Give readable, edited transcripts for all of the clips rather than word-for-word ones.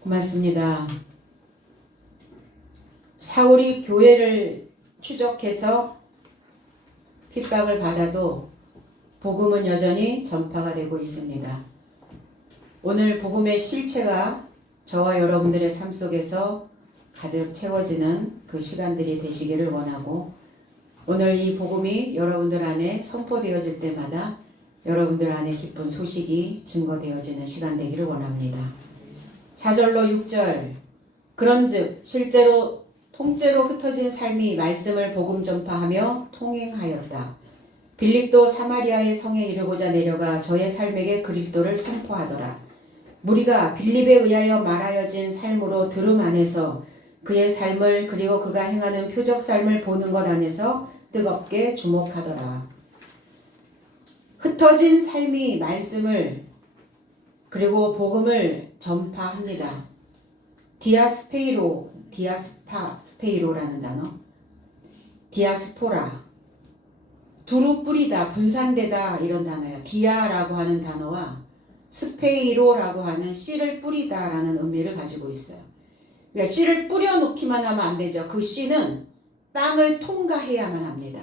고맙습니다. 사울이 교회를 추적해서 핍박을 받아도 복음은 여전히 전파가 되고 있습니다. 오늘 복음의 실체가 저와 여러분들의 삶 속에서 가득 채워지는 그 시간들이 되시기를 원하고, 오늘 이 복음이 여러분들 안에 선포되어질 때마다 여러분들 안에 기쁜 소식이 증거되어지는 시간 되기를 원합니다. 4절로 6절, 그런즉 실제로 통째로 흩어진 삶이 말씀을 복음 전파하며 통행하였다. 빌립도 사마리아의 성에 이르고자 내려가 저의 삶에게 그리스도를 선포하더라. 무리가 빌립에 의하여 말하여진 삶으로 들음 안에서 그의 삶을, 그리고 그가 행하는 표적 삶을 보는 것 안에서 뜨겁게 주목하더라. 흩어진 삶이 말씀을 그리고 복음을 전파합니다. 디아스페이로라는 단어, 디아스포라, 두루 뿌리다, 분산되다 이런 단어예요. 디아라고 하는 단어와 스페이로라고 하는 씨를 뿌리다 라는 의미를 가지고 있어요. 그러니까 씨를 뿌려놓기만 하면 안 되죠. 그 씨는 땅을 통과해야만 합니다.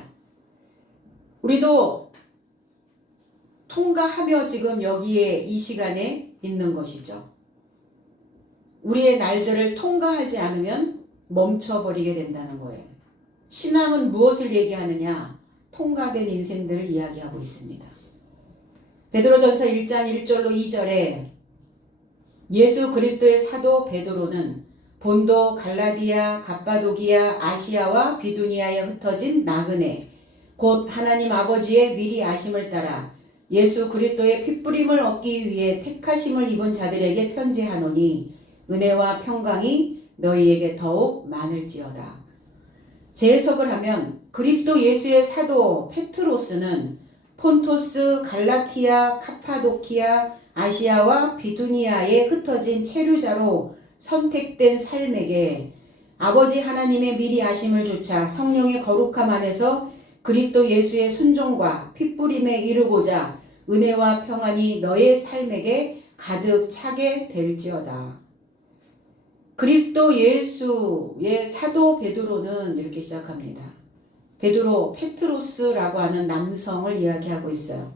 우리도 통과하며 지금 여기에 이 시간에 있는 것이죠. 우리의 날들을 통과하지 않으면 멈춰버리게 된다는 거예요. 신앙은 무엇을 얘기하느냐? 통과된 인생들을 이야기하고 있습니다. 베드로전서 1장 1절로 2절에 예수 그리스도의 사도 베드로는 본도, 갈라디아, 갑바도기아, 아시아와 비두니아에 흩어진 나그네, 곧 하나님 아버지의 미리 아심을 따라 예수 그리스도의 핏부림을 얻기 위해 택하심을 입은 자들에게 편지하노니 은혜와 평강이 너희에게 더욱 많을지어다. 재해석을 하면 그리스도 예수의 사도 페트로스는 폰토스, 갈라티아, 카파도키아, 아시아와 비두니아에 흩어진 체류자로 선택된 삶에게 아버지 하나님의 미리 아심을 조차 성령의 거룩함 안에서 그리스도 예수의 순종과 핏부림에 이르고자 은혜와 평안이 너의 삶에게 가득 차게 될지어다. 그리스도 예수의 사도 베드로는 이렇게 시작합니다. 베드로, 페트로스라고 하는 남성을 이야기하고 있어요.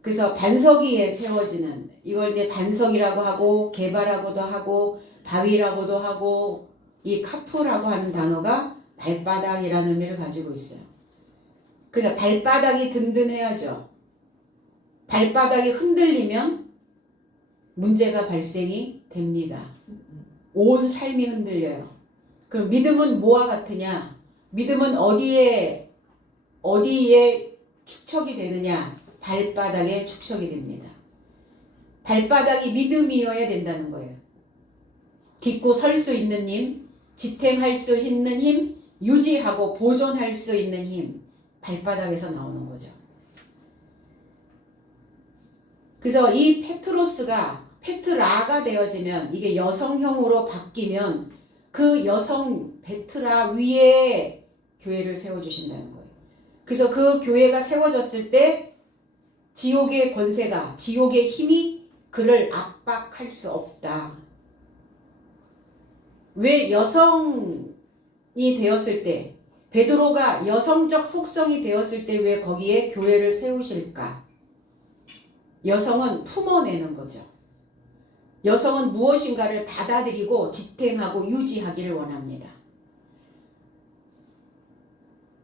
그래서 반석 위에 세워지는, 이걸 이제 반석이라고 하고 개바라고도 하고 바위라고도 하고, 이 카프라고 하는 단어가 발바닥이라는 의미를 가지고 있어요. 그러니까 발바닥이 든든해야죠. 발바닥이 흔들리면 문제가 발생이 됩니다. 온 삶이 흔들려요. 그럼 믿음은 뭐와 같으냐? 믿음은 어디에 축척이 되느냐? 발바닥에 축척이 됩니다. 발바닥이 믿음이어야 된다는 거예요. 딛고 설 수 있는 힘, 지탱할 수 있는 힘, 유지하고 보존할 수 있는 힘, 발바닥에서 나오는 거죠. 그래서 이 페트로스가 페트라가 되어지면, 이게 여성형으로 바뀌면 그 여성 베트라 위에 교회를 세워주신다는 거예요. 그래서 그 교회가 세워졌을 때 지옥의 권세가, 지옥의 힘이 그를 압박할 수 없다. 왜 여성이 되었을 때, 베드로가 여성적 속성이 되었을 때 왜 거기에 교회를 세우실까? 여성은 품어내는 거죠. 여성은 무엇인가를 받아들이고 지탱하고 유지하기를 원합니다.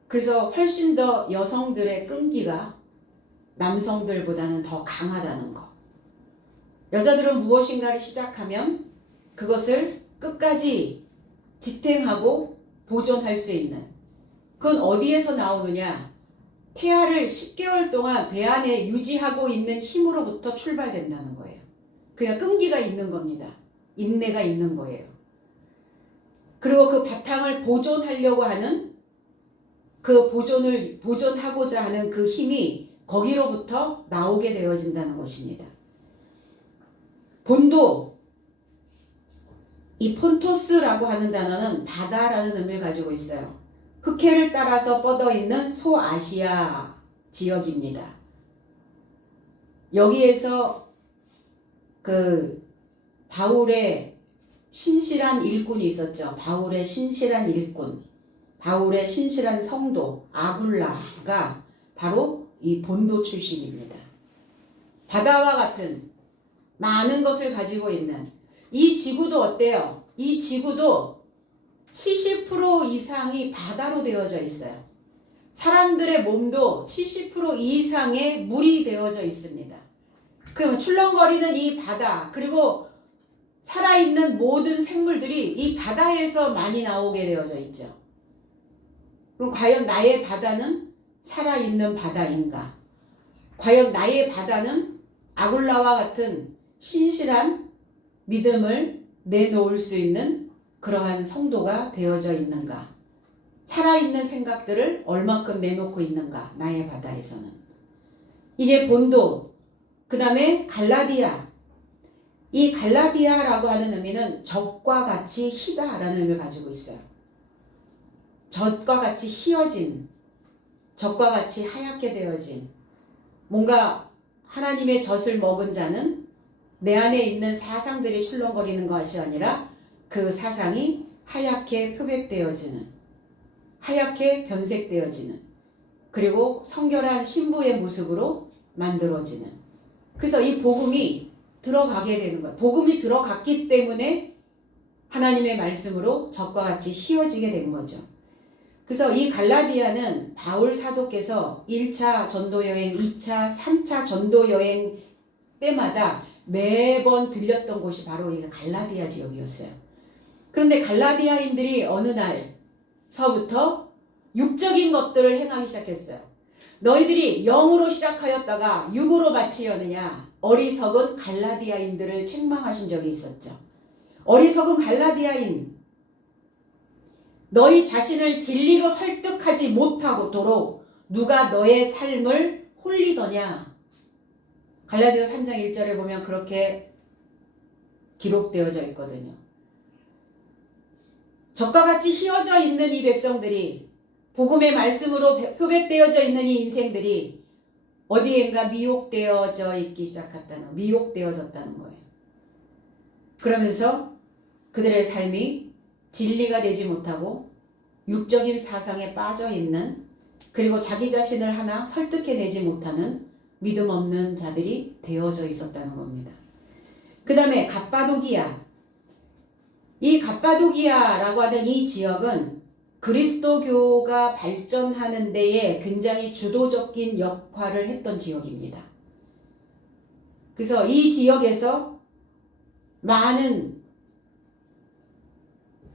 그래서 훨씬 더 여성들의 끈기가 남성들보다는 더 강하다는 거. 여자들은 무엇인가를 시작하면 그것을 끝까지 지탱하고 보존할 수 있는, 그건 어디에서 나오느냐? 태아를 10개월 동안 배 안에 유지하고 있는 힘으로부터 출발된다는 거예요. 그러니까 끈기가 있는 겁니다. 인내가 있는 거예요. 그리고 그 바탕을 보존하려고 하는, 그 보존하고자 하는 그 힘이 거기로부터 나오게 되어진다는 것입니다. 본도, 이 폰토스라고 하는 단어는 바다라는 의미를 가지고 있어요. 흑해를 따라서 뻗어있는 소아시아 지역입니다. 여기에서 그 바울의 신실한 일꾼이 있었죠. 바울의 신실한 일꾼, 바울의 신실한 성도 아굴라가 바로 이 본도 출신입니다. 바다와 같은 많은 것을 가지고 있는 이 지구도 어때요? 이 지구도 70% 이상이 바다로 되어져 있어요. 사람들의 몸도 70% 이상의 물이 되어져 있습니다. 그러면 출렁거리는 이 바다, 그리고 살아있는 모든 생물들이 이 바다에서 많이 나오게 되어져 있죠. 그럼 과연 나의 바다는 살아있는 바다인가? 과연 나의 바다는 아굴라와 같은 신실한 믿음을 내놓을 수 있는 그러한 성도가 되어져 있는가? 살아있는 생각들을 얼마큼 내놓고 있는가? 나의 바다에서는. 이제 본도, 그 다음에 갈라디아. 이 갈라디아라고 하는 의미는 젖과 같이 희다라는 의미를 가지고 있어요. 젖과 같이 희어진, 젖과 같이 하얗게 되어진, 뭔가 하나님의 젖을 먹은 자는 내 안에 있는 사상들이 출렁거리는 것이 아니라 그 사상이 하얗게 표백되어지는, 하얗게 변색되어지는, 그리고 성결한 신부의 모습으로 만들어지는. 그래서 이 복음이 들어가게 되는 거예요. 복음이 들어갔기 때문에 하나님의 말씀으로 젖과 같이 휘어지게 된 거죠. 그래서 이 갈라디아는 바울 사도께서 1차 전도여행, 2차, 3차 전도여행 때마다 매번 들렸던 곳이 바로 이 갈라디아 지역이었어요. 그런데 갈라디아인들이 어느 날서부터 육적인 것들을 행하기 시작했어요. 너희들이 영으로 시작하였다가 육으로 마치려느냐? 어리석은 갈라디아인들을 책망하신 적이 있었죠. 어리석은 갈라디아인, 너희 자신을 진리로 설득하지 못하도록 누가 너의 삶을 홀리더냐? 갈라디아 3장 1절에 보면 그렇게 기록되어져 있거든요. 젖과 같이 휘어져 있는 이 백성들이, 복음의 말씀으로 표백되어져 있는 이 인생들이 어디엔가 미혹되어져 있기 시작했다는, 미혹되어졌다는 거예요. 그러면서 그들의 삶이 진리가 되지 못하고 육적인 사상에 빠져 있는, 그리고 자기 자신을 하나 설득해내지 못하는 믿음 없는 자들이 되어져 있었다는 겁니다. 그 다음에 갑바도기아. 이 갑바도기아라고 하는 이 지역은 그리스도교가 발전하는 데에 굉장히 주도적인 역할을 했던 지역입니다. 그래서 이 지역에서 많은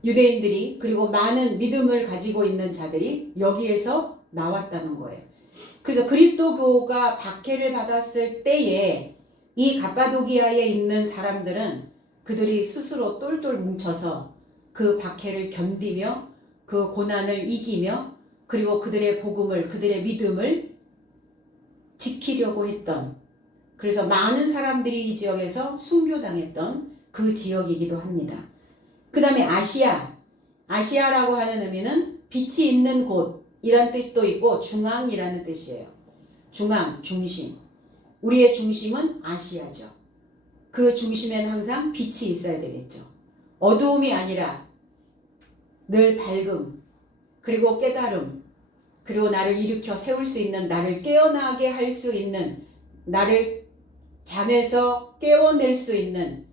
유대인들이, 그리고 많은 믿음을 가지고 있는 자들이 여기에서 나왔다는 거예요. 그래서 그리스도교가 박해를 받았을 때에 이 갑바도기아에 있는 사람들은 그들이 스스로 똘똘 뭉쳐서 그 박해를 견디며 그 고난을 이기며, 그리고 그들의 복음을, 그들의 믿음을 지키려고 했던, 그래서 많은 사람들이 이 지역에서 순교당했던 그 지역이기도 합니다. 그 다음에 아시아. 아시아라고 하는 의미는 빛이 있는 곳이란 뜻도 있고 중앙이라는 뜻이에요. 중앙, 중심. 우리의 중심은 아시아죠. 그 중심에는 항상 빛이 있어야 되겠죠. 어두움이 아니라 늘 밝음, 그리고 깨달음, 그리고 나를 일으켜 세울 수 있는, 나를 깨어나게 할 수 있는, 나를 잠에서 깨워낼 수 있는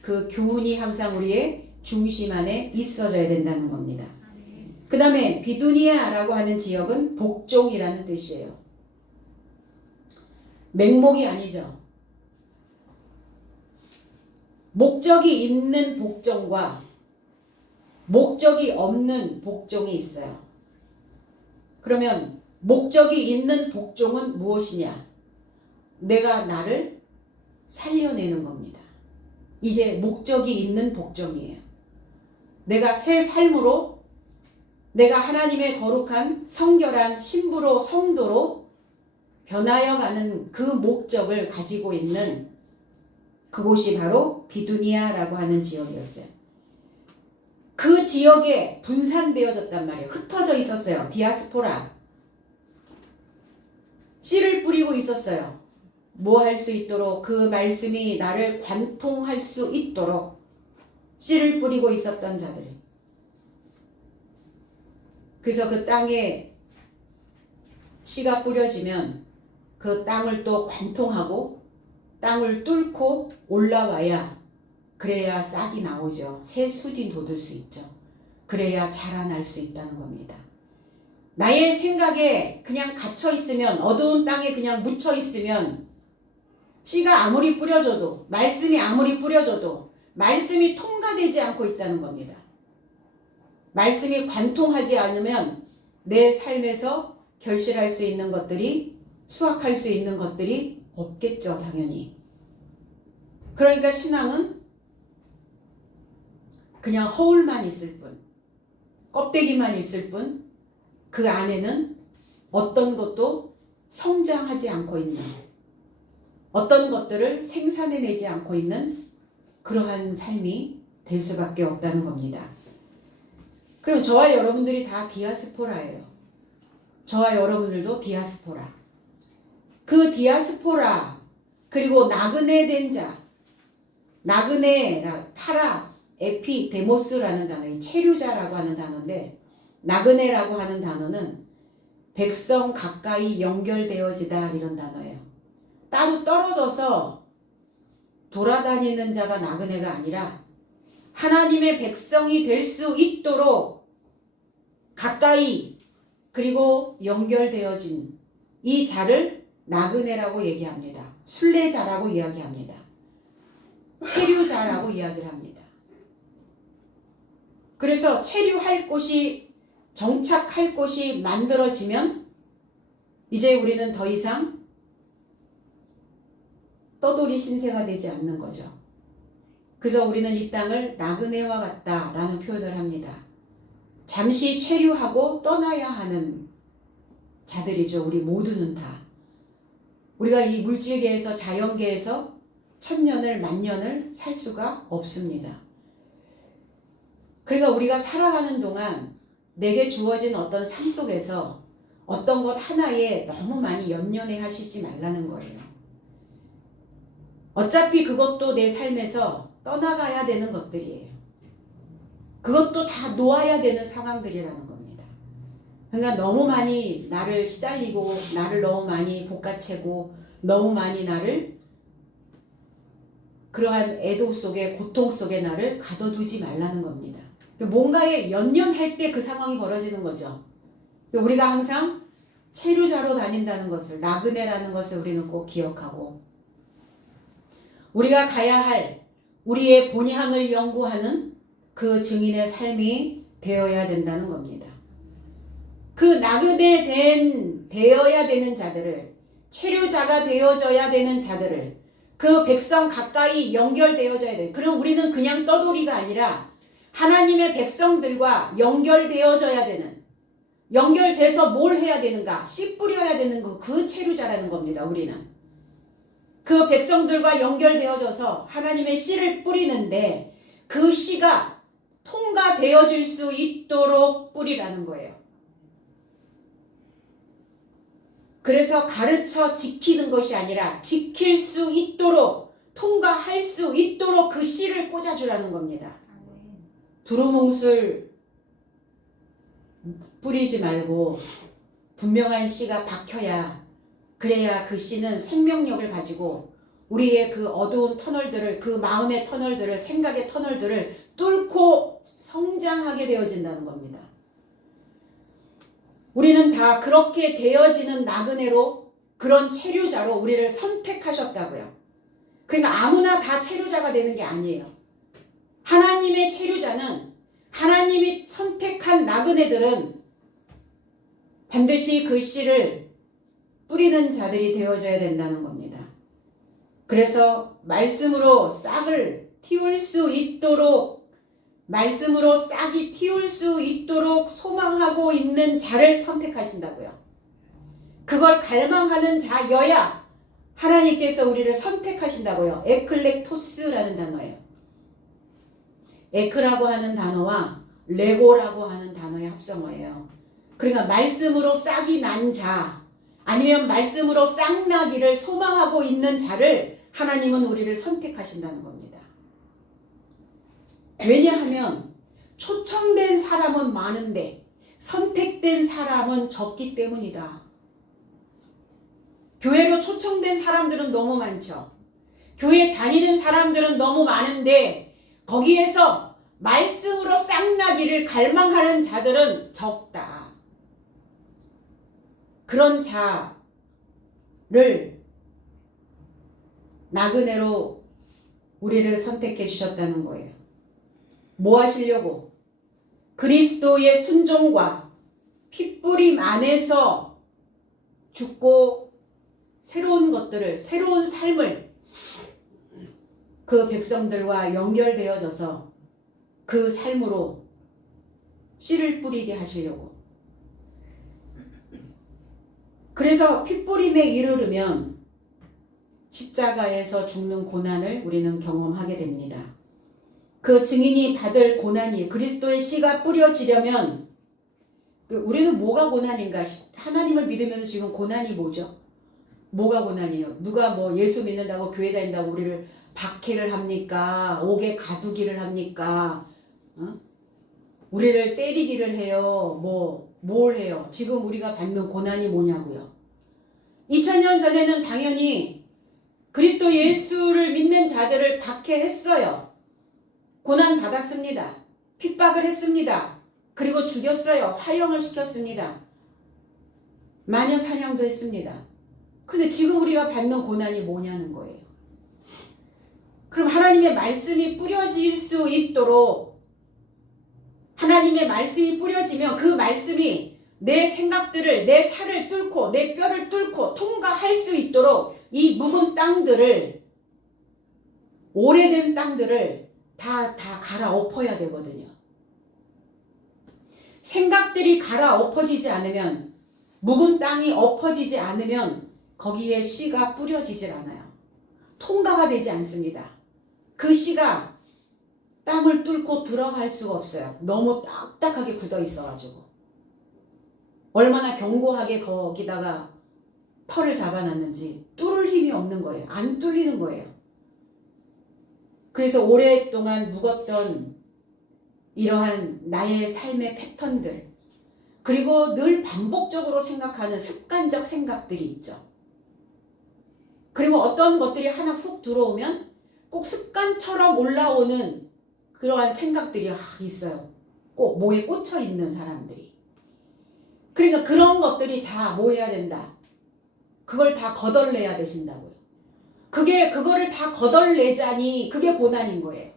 그 교훈이 항상 우리의 중심 안에 있어져야 된다는 겁니다. 그 다음에 비두니아라고 하는 지역은 복종이라는 뜻이에요. 맹목이 아니죠. 목적이 있는 복종과 목적이 없는 복종이 있어요. 그러면 목적이 있는 복종은 무엇이냐? 내가 나를 살려내는 겁니다. 이게 목적이 있는 복종이에요. 내가 새 삶으로, 내가 하나님의 거룩한 성결한 신부로, 성도로 변하여 가는 그 목적을 가지고 있는 그곳이 바로 비두니아라고 하는 지역이었어요. 그 지역에 분산되어졌단 말이에요. 흩어져 있었어요. 디아스포라. 씨를 뿌리고 있었어요. 뭐 할 수 있도록 그 말씀이 나를 관통할 수 있도록 씨를 뿌리고 있었던 자들. 그래서 그 땅에 씨가 뿌려지면 그 땅을 또 관통하고 땅을 뚫고 올라와야 그래야 싹이 나오죠. 새 숯이 돋을 수 있죠. 그래야 자라날 수 있다는 겁니다. 나의 생각에 그냥 갇혀 있으면 어두운 땅에 그냥 묻혀 있으면 씨가 아무리 뿌려져도 말씀이 아무리 뿌려져도 말씀이 통과되지 않고 있다는 겁니다. 말씀이 관통하지 않으면 내 삶에서 결실할 수 있는 것들이 수확할 수 있는 것들이 없겠죠. 당연히. 그러니까 신앙은 그냥 허울만 있을 뿐 껍데기만 있을 뿐 그 안에는 어떤 것도 성장하지 않고 있는 어떤 것들을 생산해내지 않고 있는 그러한 삶이 될 수밖에 없다는 겁니다. 그럼 저와 여러분들이 다 디아스포라예요. 저와 여러분들도 디아스포라. 그 디아스포라 그리고 나그네 된 자, 나그네라 파라 에피 데모스라는 단어, 이 체류자라고 하는 단어인데 나그네라고 하는 단어는 백성 가까이 연결되어지다 이런 단어예요. 따로 떨어져서 돌아다니는 자가 나그네가 아니라 하나님의 백성이 될 수 있도록 가까이 그리고 연결되어진 이 자를 나그네라고 얘기합니다. 순례자라고 이야기합니다. 체류자라고 이야기를 합니다. 그래서 체류할 곳이 정착할 곳이 만들어지면 이제 우리는 더 이상 떠돌이 신세가 되지 않는 거죠. 그래서 우리는 이 땅을 나그네와 같다라는 표현을 합니다. 잠시 체류하고 떠나야 하는 자들이죠. 우리 모두는 다. 우리가 이 물질계에서 자연계에서 천년을 만년을 살 수가 없습니다. 그러니까 우리가 살아가는 동안 내게 주어진 어떤 삶 속에서 어떤 것 하나에 너무 많이 연연해 하시지 말라는 거예요. 어차피 그것도 내 삶에서 떠나가야 되는 것들이에요. 그것도 다 놓아야 되는 상황들이라는 겁니다. 그러니까 너무 많이 나를 시달리고 나를 너무 많이 볶아채고 너무 많이 나를 그러한 애도 속에 고통 속에 나를 가둬두지 말라는 겁니다. 뭔가에 연연할 때 그 상황이 벌어지는 거죠. 우리가 항상 체류자로 다닌다는 것을 나그네라는 것을 우리는 꼭 기억하고 우리가 가야 할 우리의 본향을 연구하는 그 증인의 삶이 되어야 된다는 겁니다. 그 나그네 되어야 되는 자들을 체류자가 되어져야 되는 자들을 그 백성 가까이 연결되어져야 돼. 그럼 우리는 그냥 떠돌이가 아니라 하나님의 백성들과 연결되어져야 되는 연결돼서 뭘 해야 되는가? 씨 뿌려야 되는 그 체류자라는 겁니다. 우리는. 그 백성들과 연결되어져서 하나님의 씨를 뿌리는데 그 씨가 통과되어질 수 있도록 뿌리라는 거예요. 그래서 가르쳐 지키는 것이 아니라 지킬 수 있도록 통과할 수 있도록 그 씨를 꽂아주라는 겁니다. 두루뭉술 뿌리지 말고 분명한 씨가 박혀야 그래야 그 씨는 생명력을 가지고 우리의 그 어두운 터널들을 그 마음의 터널들을 생각의 터널들을 뚫고 성장하게 되어진다는 겁니다. 우리는 다 그렇게 되어지는 나그네로 그런 체류자로 우리를 선택하셨다고요. 그러니까 아무나 다 체류자가 되는 게 아니에요. 하나님의 체류자는 하나님이 선택한 나그네들은 반드시 그 씨를 뿌리는 자들이 되어져야 된다는 겁니다. 그래서 말씀으로 싹을 틔울 수 있도록 말씀으로 싹이 틔울 수 있도록 소망하고 있는 자를 선택하신다고요. 그걸 갈망하는 자여야 하나님께서 우리를 선택하신다고요. 에클렉토스라는 단어예요. 에크라고 하는 단어와 레고라고 하는 단어의 합성어예요. 그러니까 말씀으로 싹이 난 자, 아니면 말씀으로 싹나기를 소망하고 있는 자를 하나님은 우리를 선택하신다는 겁니다. 왜냐하면 초청된 사람은 많은데 선택된 사람은 적기 때문이다. 교회로 초청된 사람들은 너무 많죠. 교회 다니는 사람들은 너무 많은데 거기에서 말씀으로 싹나기를 갈망하는 자들은 적다. 그런 자를 나그네로 우리를 선택해 주셨다는 거예요. 뭐 하시려고? 그리스도의 순종과 핏부림 안에서 죽고 새로운 것들을, 새로운 삶을 그 백성들과 연결되어져서 그 삶으로 씨를 뿌리게 하시려고. 그래서 핏부림에 이르르면 십자가에서 죽는 고난을 우리는 경험하게 됩니다. 그 증인이 받을 고난이 그리스도의 씨가 뿌려지려면 우리는 뭐가 고난인가? 하나님을 믿으면서 지금 고난이 뭐죠? 뭐가 고난이에요? 누가 뭐 예수 믿는다고 교회 다닌다고 우리를 박해를 합니까? 옥에 가두기를 합니까? 우리를 때리기를 해요. 뭘 해요? 지금 우리가 받는 고난이 뭐냐고요? 2000년 전에는 당연히 그리스도 예수를 믿는 자들을 박해했어요. 고난 받았습니다. 핍박을 했습니다. 그리고 죽였어요. 화형을 시켰습니다. 마녀 사냥도 했습니다. 그런데 지금 우리가 받는 고난이 뭐냐는 거예요. 그럼 하나님의 말씀이 뿌려질 수 있도록, 하나님의 말씀이 뿌려지면 그 말씀이 내 생각들을, 내 살을 뚫고 내 뼈를 뚫고 통과할 수 있도록 이 묵은 땅들을, 오래된 땅들을 다 갈아엎어야 되거든요. 생각들이 갈아엎어지지 않으면, 묵은 땅이 엎어지지 않으면 거기에 씨가 뿌려지질 않아요. 통과가 되지 않습니다. 그 씨가 땅을 뚫고 들어갈 수가 없어요. 너무 딱딱하게 굳어 있어가지고. 얼마나 견고하게 거기다가 털을 잡아놨는지 뚫을 힘이 없는 거예요. 안 뚫리는 거예요. 그래서 오랫동안 묵었던 이러한 나의 삶의 패턴들, 그리고 늘 반복적으로 생각하는 습관적 생각들이 있죠. 그리고 어떤 것들이 하나 훅 들어오면 꼭 습관처럼 올라오는 그러한 생각들이 있어요. 꼭 뭐에 꽂혀 있는 사람들이. 그러니까 그런 것들이 다 뭐 해야 된다? 그걸 다 걷어내야 되신다고요. 그거를 다 걷어내자니 그게 고난인 거예요.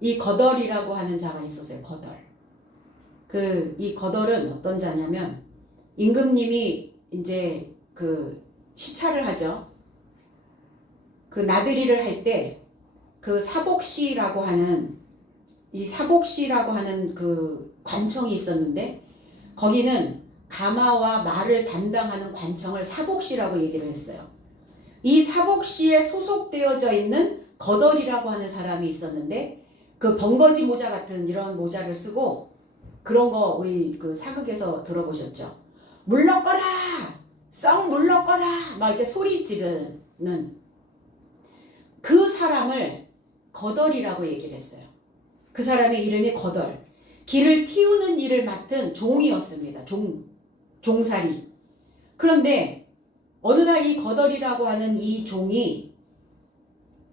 이 거덜이라고 하는 자가 있었어요. 거덜. 이 거덜은 어떤 자냐면 임금님이 이제 그 시찰을 하죠. 그 나들이를 할 때 그 사복시라고 하는 그 관청이 있었는데 거기는 가마와 말을 담당하는 관청을 사복시라고 얘기를 했어요. 이 사복시에 소속되어져 있는 거덜이라고 하는 사람이 있었는데 그 번거지 모자 같은 이런 모자를 쓰고, 그런 거 우리 그 사극에서 들어보셨죠? 물러거라! 썩 물러거라! 막 이렇게 소리 지르는 그 사람을 거덜이라고 얘기를 했어요. 그 사람의 이름이 거덜. 길을 틔우는 일을 맡은 종이었습니다. 종살이. 그런데 어느 날 이 거덜이라고 하는 이 종이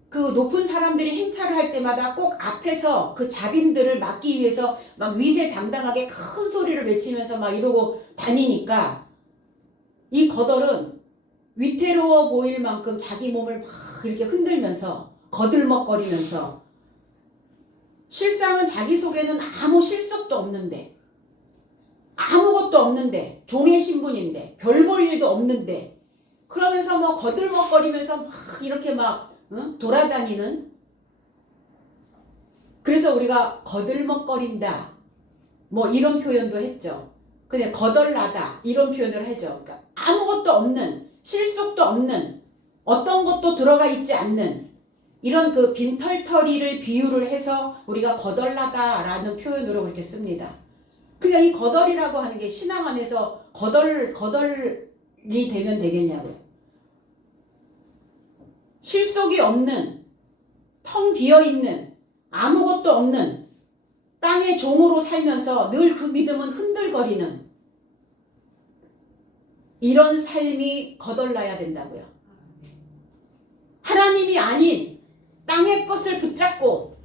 그 높은 사람들이 행차를 할 때마다 꼭 앞에서 그 자빈들을 막기 위해서 막 위세당당하게 큰 소리를 외치면서 막 이러고 다니니까 이 거덜은 위태로워 보일 만큼 자기 몸을 막 이렇게 흔들면서 거들먹거리면서, 실상은 자기 속에는 아무 실속도 없는데, 아무것도 없는데, 종의 신분인데, 별 볼 일도 없는데, 그러면서 뭐 거들먹거리면서 막 이렇게 막 돌아다니는, 그래서 우리가 거들먹거린다 뭐 이런 표현도 했죠. 근데 거덜나다 이런 표현을 하죠. 그러니까 아무것도 없는, 실속도 없는, 어떤 것도 들어가 있지 않는 이런 그 빈털터리를 비유를 해서 우리가 거덜나다라는 표현으로 그렇게 씁니다. 그러니까 이 거덜이라고 하는 게 신앙 안에서 거덜이 되면 되겠냐고요. 실속이 없는, 텅 비어있는, 아무것도 없는 땅의 종으로 살면서 늘 그 믿음은 흔들거리는 이런 삶이 거덜나야 된다고요. 하나님이 아닌 땅의 것을 붙잡고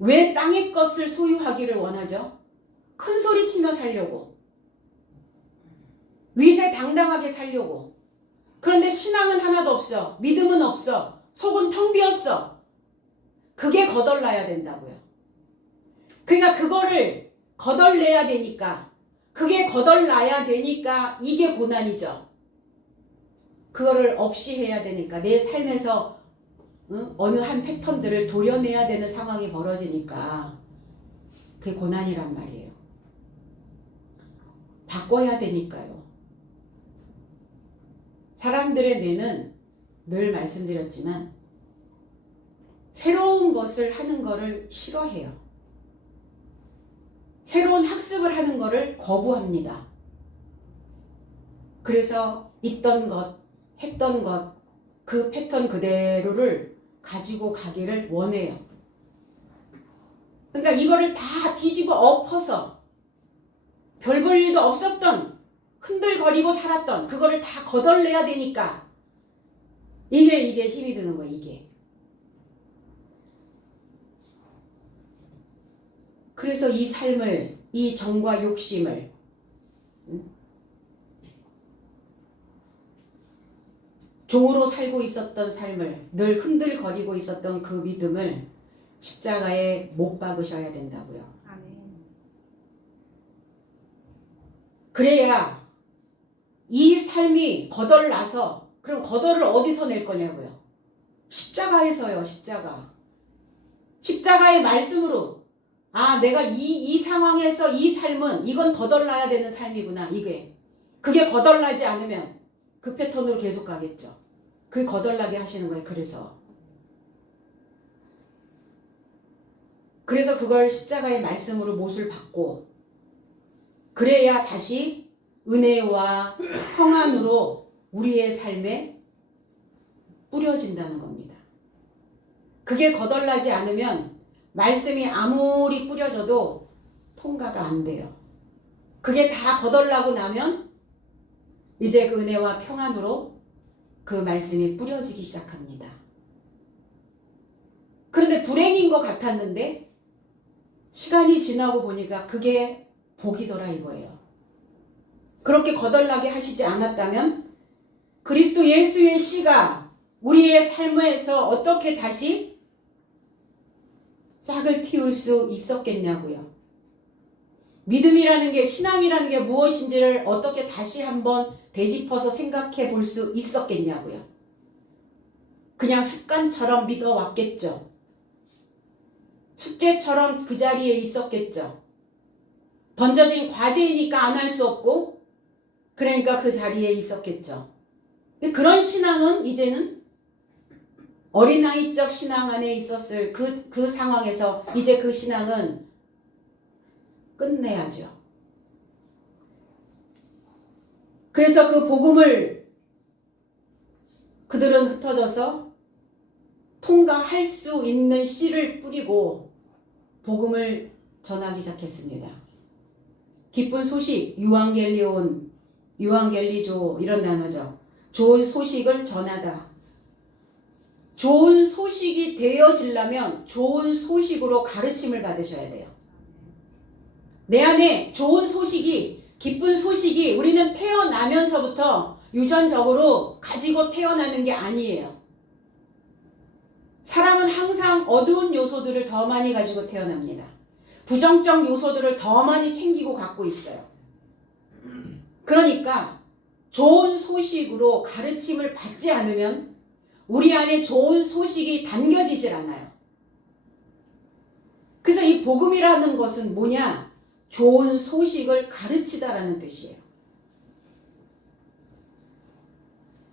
왜 땅의 것을 소유하기를 원하죠? 큰 소리 치며 살려고, 위세당당하게 살려고. 그런데 신앙은 하나도 없어. 믿음은 없어. 속은 텅 비었어. 그게 거덜나야 된다고요. 그러니까 그거를 거덜내야 되니까, 그게 거덜나야 되니까 이게 고난이죠. 그거를 없이 해야 되니까, 내 삶에서 어느 한 패턴들을 도려내야 되는 상황이 벌어지니까 그게 고난이란 말이에요. 바꿔야 되니까요. 사람들의 뇌는 늘 말씀드렸지만 새로운 것을 하는 거를 싫어해요. 새로운 학습을 하는 거를 거부합니다. 그래서 있던 것, 했던 것, 그 패턴 그대로를 가지고 가기를 원해요. 그러니까 이거를 다 뒤집어 엎어서 별 볼 일도 없었던, 흔들거리고 살았던 그거를 다 거덜내야 되니까 이게 힘이 드는 거예요. 이게. 그래서 이 삶을, 이 정과 욕심을 종으로 살고 있었던 삶을, 늘 흔들거리고 있었던 그 믿음을 십자가에 못 박으셔야 된다고요. 아멘. 그래야 이 삶이 거덜나서, 그럼 거덜을 어디서 낼 거냐고요. 십자가에서요. 십자가의 말씀으로, 아, 내가 이 상황에서 이 삶은 이건 거덜나야 되는 삶이구나. 그게 거덜나지 않으면 그 패턴으로 계속 가겠죠. 그 거덜나게 하시는 거예요. 그래서 그걸 십자가의 말씀으로 못을 받고, 그래야 다시 은혜와 평안으로 우리의 삶에 뿌려진다는 겁니다. 그게 거덜나지 않으면 말씀이 아무리 뿌려져도 통과가 안 돼요. 그게 다 거덜나고 나면 이제 그 은혜와 평안으로 그 말씀이 뿌려지기 시작합니다. 그런데 불행인 것 같았는데 시간이 지나고 보니까 그게 복이더라 이거예요. 그렇게 거덜나게 하시지 않았다면 그리스도 예수의 씨가 우리의 삶에서 어떻게 다시 싹을 틔울 수 있었겠냐고요. 믿음이라는 게, 신앙이라는 게 무엇인지를 어떻게 다시 한번 되짚어서 생각해 볼 수 있었겠냐고요. 그냥 습관처럼 믿어왔겠죠. 숙제처럼 그 자리에 있었겠죠. 던져진 과제이니까 안 할 수 없고, 그러니까 그 자리에 있었겠죠. 그런 신앙은 이제는 어린아이적 신앙 안에 있었을 그 상황에서 이제 그 신앙은 끝내야죠. 그래서 그 복음을 그들은 흩어져서 통과할 수 있는 씨를 뿌리고 복음을 전하기 시작했습니다. 기쁜 소식, 유앙겔리조 이런 단어죠. 좋은 소식을 전하다. 좋은 소식이 되어지려면 좋은 소식으로 가르침을 받으셔야 돼요. 내 안에 좋은 소식이, 기쁜 소식이 우리는 태어나면서부터 유전적으로 가지고 태어나는 게 아니에요. 사람은 항상 어두운 요소들을 더 많이 가지고 태어납니다. 부정적 요소들을 더 많이 챙기고 갖고 있어요. 그러니까 좋은 소식으로 가르침을 받지 않으면 우리 안에 좋은 소식이 담겨지질 않아요. 그래서 이 복음이라는 것은 뭐냐? 좋은 소식을 가르치다라는 뜻이에요.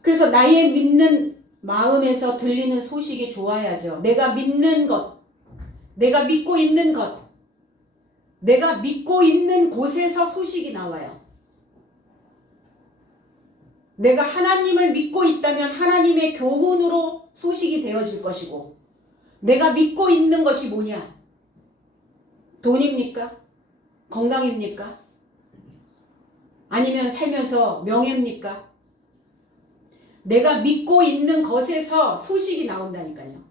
그래서 나의 믿는 마음에서 들리는 소식이 좋아야죠. 내가 믿는 것, 내가 믿고 있는 것, 내가 믿고 있는 곳에서 소식이 나와요. 내가 하나님을 믿고 있다면 하나님의 교훈으로 소식이 되어질 것이고, 내가 믿고 있는 것이 뭐냐? 돈입니까? 건강입니까? 아니면 살면서 명예입니까? 내가 믿고 있는 것에서 소식이 나온다니까요.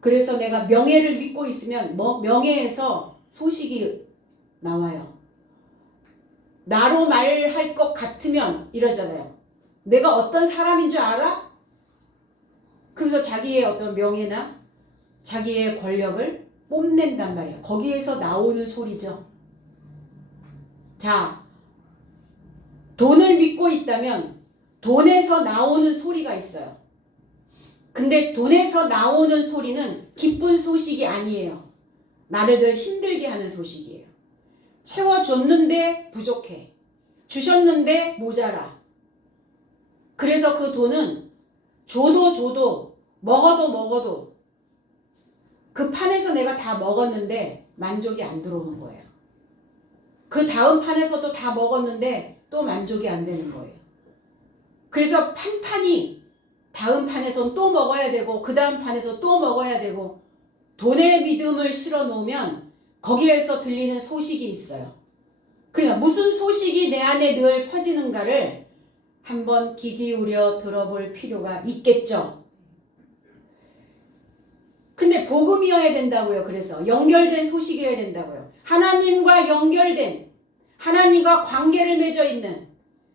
그래서 내가 명예를 믿고 있으면 명예에서 소식이 나와요. 나로 말할 것 같으면 이러잖아요. 내가 어떤 사람인 줄 알아? 그러면서 자기의 어떤 명예나 자기의 권력을 뽐낸단 말이에요. 거기에서 나오는 소리죠. 자, 돈을 믿고 있다면 돈에서 나오는 소리가 있어요. 근데 돈에서 나오는 소리는 기쁜 소식이 아니에요. 나를 늘 힘들게 하는 소식이에요. 채워줬는데 부족해. 주셨는데 모자라. 그래서 그 돈은 줘도 먹어도 그 판에서 내가 다 먹었는데 만족이 안 들어오는 거예요. 그 다음 판에서도 다 먹었는데 또 만족이 안 되는 거예요. 그래서 판판이 다음 판에선 또 먹어야 되고 그 다음 판에서 또 먹어야 되고, 돈의 믿음을 실어 놓으면 거기에서 들리는 소식이 있어요. 그러니까 무슨 소식이 내 안에 늘 퍼지는가를 한번 귀 기울여 들어볼 필요가 있겠죠. 근데 복음이어야 된다고요. 그래서 연결된 소식이어야 된다고요. 하나님과 연결된, 하나님과 관계를 맺어 있는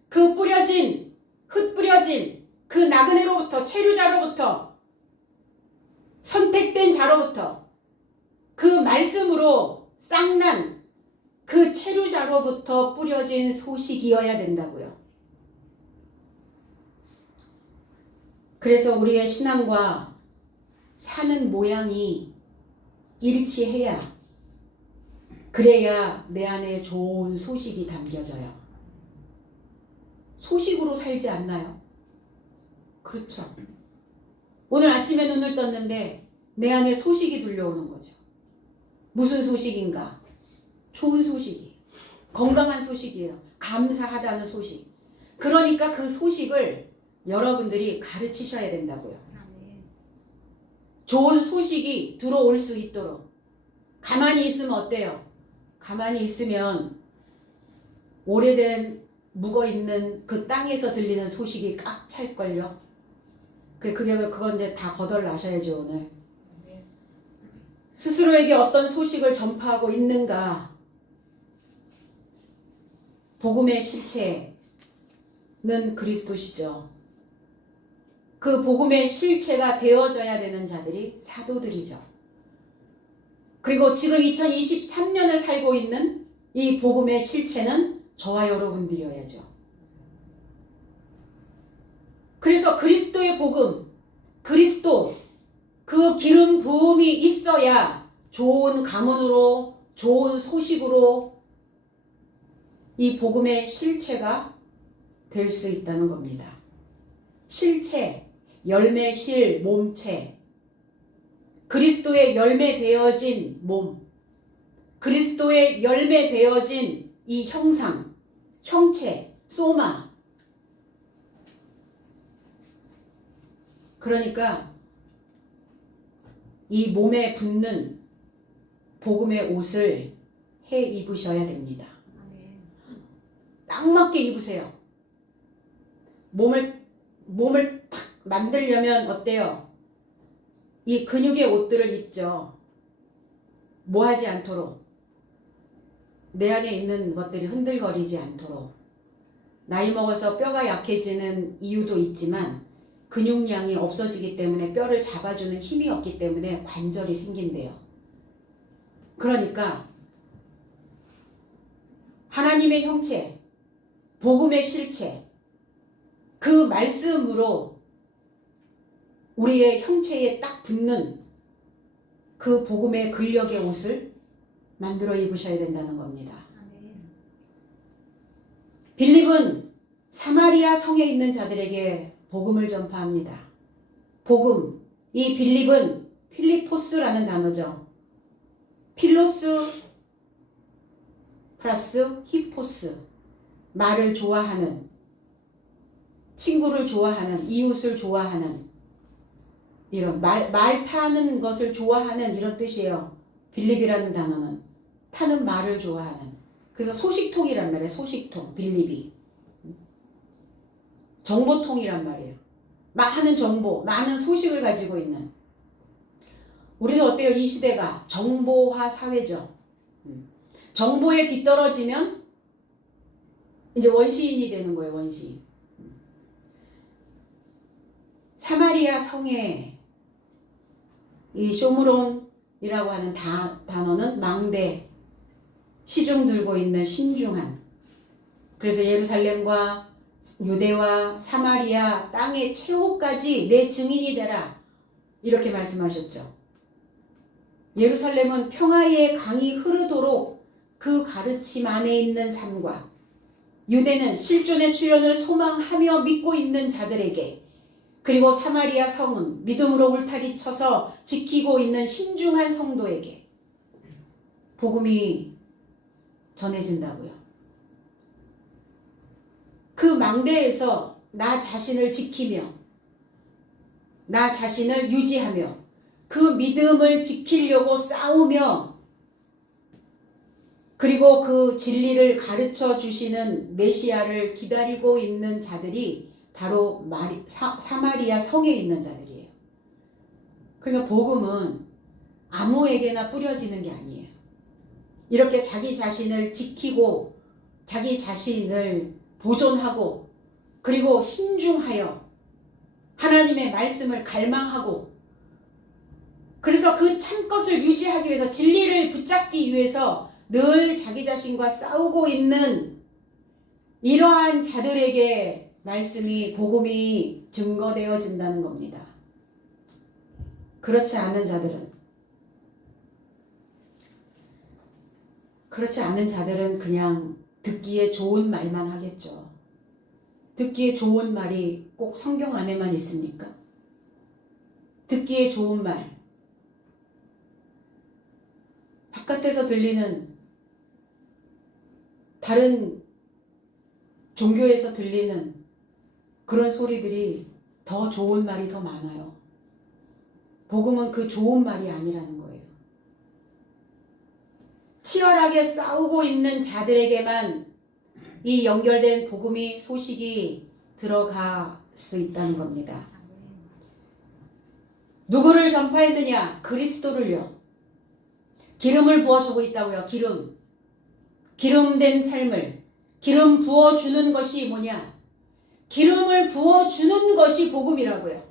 그 뿌려진, 흩뿌려진 그 나그네로부터, 체류자로부터, 선택된 자로부터, 그 말씀으로 쌍난 그 체류자로부터 뿌려진 소식이어야 된다고요. 그래서 우리의 신앙과 사는 모양이 일치해야, 그래야 내 안에 좋은 소식이 담겨져요. 소식으로 살지 않나요? 그렇죠. 오늘 아침에 눈을 떴는데 내 안에 소식이 들려오는 거죠. 무슨 소식인가? 좋은 소식이, 건강한 소식이에요. 감사하다는 소식. 그러니까 그 소식을 여러분들이 가르치셔야 된다고요. 좋은 소식이 들어올 수 있도록. 가만히 있으면 어때요? 가만히 있으면 오래된 묵어있는 그 땅에서 들리는 소식이 꽉 찰걸요. 그건데 다 거덜나셔야죠. 오늘 스스로에게 어떤 소식을 전파하고 있는가. 복음의 실체는 그리스도시죠. 그 복음의 실체가 되어져야 되는 자들이 사도들이죠. 그리고 지금 2023년을 살고 있는 이 복음의 실체는 저와 여러분들이어야죠. 그래서 그리스도의 복음, 그리스도, 그 기름 부음이 있어야 좋은 가문으로, 좋은 소식으로 이 복음의 실체가 될 수 있다는 겁니다. 실체, 열매실, 몸체, 그리스도의 열매되어진 몸, 그리스도의 열매되어진 이 형상, 형체, 소마. 그러니까 이 몸에 붙는 복음의 옷을 해 입으셔야 됩니다. 딱 맞게 입으세요. 몸을 탁 만들려면 어때요? 이 근육의 옷들을 입죠. 뭐 하지 않도록, 내 안에 있는 것들이 흔들거리지 않도록. 나이 먹어서 뼈가 약해지는 이유도 있지만 근육량이 없어지기 때문에 뼈를 잡아주는 힘이 없기 때문에 관절이 생긴대요. 그러니까 하나님의 형체, 복음의 실체, 그 말씀으로 우리의 형체에 딱 붙는 그 복음의 근력의 옷을 만들어 입으셔야 된다는 겁니다. 빌립은 사마리아 성에 있는 자들에게 복음을 전파합니다. 복음, 이 빌립은 필리포스라는 단어죠. 필로스 플러스 히포스, 말을 좋아하는, 친구를 좋아하는, 이웃을 좋아하는, 이런 말 타는 것을 좋아하는 이런 뜻이에요. 빌립이라는 단어는 타는 말을 좋아하는. 그래서 소식통이란 말이에요. 소식통, 빌립이. 정보통이란 말이에요. 많은 정보, 많은 소식을 가지고 있는. 우리도 어때요? 이 시대가 정보화 사회죠. 정보에 뒤떨어지면 이제 원시인이 되는 거예요. 원시인. 사마리아 성에 이 쇼므론이라고 하는 단어는 망대, 시중 들고 있는 신중한. 그래서 예루살렘과 유대와 사마리아 땅의 최후까지 내 증인이 되라, 이렇게 말씀하셨죠. 예루살렘은 평화의 강이 흐르도록 그 가르침 안에 있는 삶과, 유대는 실존의 출현을 소망하며 믿고 있는 자들에게, 그리고 사마리아 성은 믿음으로 울타리 쳐서 지키고 있는 신중한 성도에게 복음이 전해진다고요. 그 망대에서 나 자신을 지키며 나 자신을 유지하며 그 믿음을 지키려고 싸우며, 그리고 그 진리를 가르쳐 주시는 메시아를 기다리고 있는 자들이 바로 사마리아 성에 있는 자들이에요. 그러니까 복음은 아무에게나 뿌려지는 게 아니에요. 이렇게 자기 자신을 지키고 자기 자신을 보존하고, 그리고 신중하여 하나님의 말씀을 갈망하고, 그래서 그 참것을 유지하기 위해서, 진리를 붙잡기 위해서 늘 자기 자신과 싸우고 있는 이러한 자들에게 말씀이, 복음이 증거되어진다는 겁니다. 그렇지 않은 자들은 그냥 듣기에 좋은 말만 하겠죠. 듣기에 좋은 말이 꼭 성경 안에만 있습니까? 듣기에 좋은 말, 바깥에서 들리는, 다른 종교에서 들리는 그런 소리들이 더 좋은 말이 더 많아요. 복음은 그 좋은 말이 아니라는 거예요. 치열하게 싸우고 있는 자들에게만 이 연결된 복음이, 소식이 들어갈 수 있다는 겁니다. 누구를 전파했느냐? 그리스도를요. 기름을 부어주고 있다고요. 기름된 삶을, 기름 부어주는 것이 뭐냐? 기름을 부어주는 것이 복음이라고요.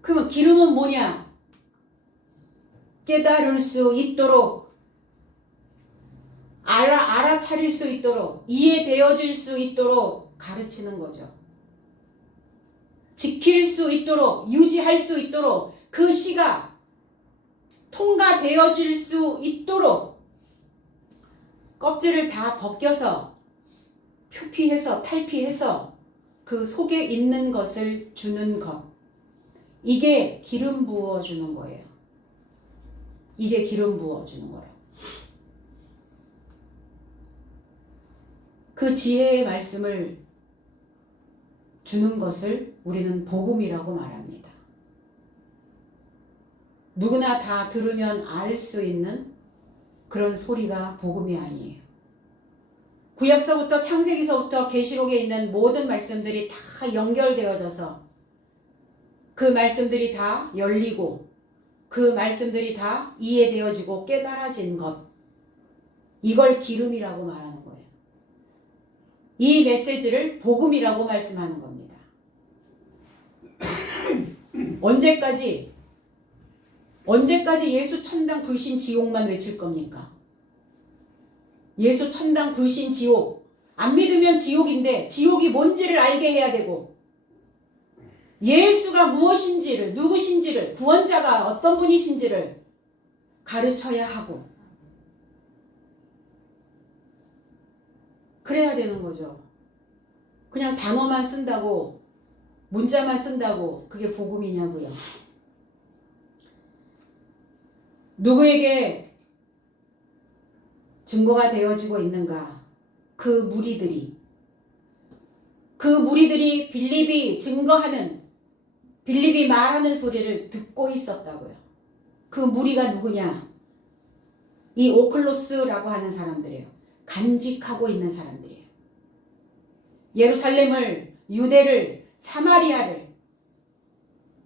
그러면 기름은 뭐냐? 깨달을 수 있도록, 알아차릴 수 있도록, 이해되어질 수 있도록 가르치는 거죠. 지킬 수 있도록, 유지할 수 있도록, 그 씨가 통과되어질 수 있도록 껍질을 다 벗겨서 표피해서 탈피해서 그 속에 있는 것을 주는 것, 이게 기름 부어주는 거예요. 이게 기름 부어주는 거예요. 그 지혜의 말씀을 주는 것을 우리는 복음이라고 말합니다. 누구나 다 들으면 알 수 있는 그런 소리가 복음이 아니에요. 구약서부터 창세기서부터 계시록에 있는 모든 말씀들이 다 연결되어져서 그 말씀들이 다 열리고 그 말씀들이 다 이해되어지고 깨달아진 것, 이걸 기름이라고 말하는 거예요. 이 메시지를 복음이라고 말씀하는 겁니다. 언제까지 예수 천당 불신 지옥만 외칠 겁니까? 예수 천당 불신 지옥, 안 믿으면 지옥인데 지옥이 뭔지를 알게 해야 되고, 예수가 무엇인지를, 누구신지를, 구원자가 어떤 분이신지를 가르쳐야 하고, 그래야 되는 거죠. 그냥 단어만 쓴다고, 문자만 쓴다고 그게 복음이냐고요. 누구에게 증거가 되어지고 있는가? 그 무리들이 빌립이 증거하는, 빌립이 말하는 소리를 듣고 있었다고요. 그 무리가 누구냐? 이 오클로스라고 하는 사람들이에요. 간직하고 있는 사람들이에요. 예루살렘을, 유대를, 사마리아를,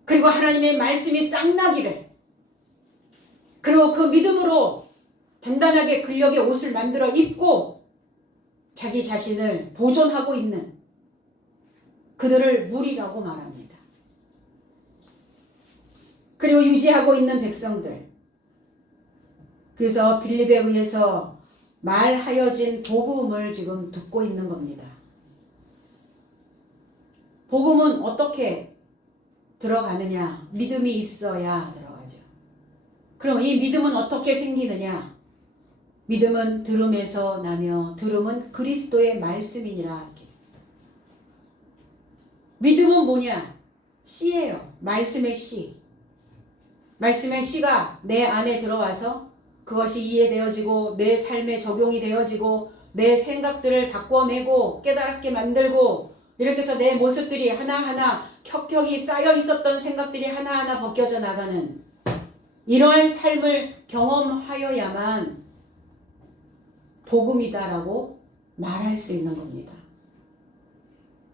그리고 하나님의 말씀이 싹나기를, 그리고 그 믿음으로 단단하게 근력의 옷을 만들어 입고 자기 자신을 보존하고 있는 그들을 무리라고 말합니다. 그리고 유지하고 있는 백성들. 그래서 빌립에 의해서 말하여진 복음을 지금 듣고 있는 겁니다. 복음은 어떻게 들어가느냐? 믿음이 있어야 들어가죠. 그럼 이 믿음은 어떻게 생기느냐? 믿음은 들음에서 나며 들음은 그리스도의 말씀이니라. 이렇게. 믿음은 뭐냐? 씨예요. 말씀의 씨. 말씀의 씨가 내 안에 들어와서 그것이 이해되어지고 내 삶에 적용이 되어지고 내 생각들을 바꿔내고 깨달았게 만들고, 이렇게 해서 내 모습들이 하나하나 켜켜이 쌓여 있었던 생각들이 하나하나 벗겨져 나가는 이러한 삶을 경험하여야만 복음이다라고 말할 수 있는 겁니다.